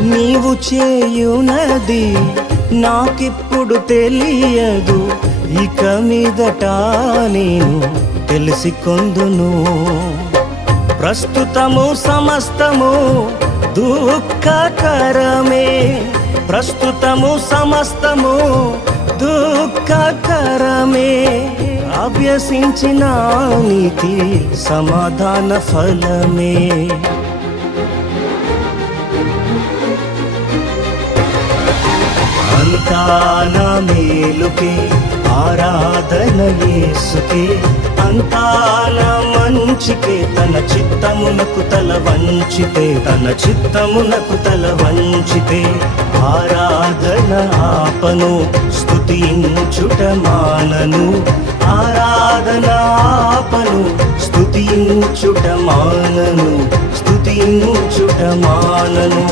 నీవు చేయునది నాకిప్పుడు తెలియదు, ఇక మీదట నేను తెలిసికొందును. ప్రస్తుతము సమస్తము దుఃఖకరమే, ప్రస్తుతము సమస్తము దుఃఖకరమే. అభ్యసించిన నీతి సమాధాన ఫలమే. అంతా నా మేలుకే, ఆరాధన యేసుకే, అంతా నా మంచికే. తన చిత్తమునకు తల వంచితే, తన చిత్తమునకు తల వంచితే, ఆరాధన ఆపను, స్తుతించుట మానను. ఆరాధన ఆపను, స్తుతించుట మానను, స్తుతించుట మానను.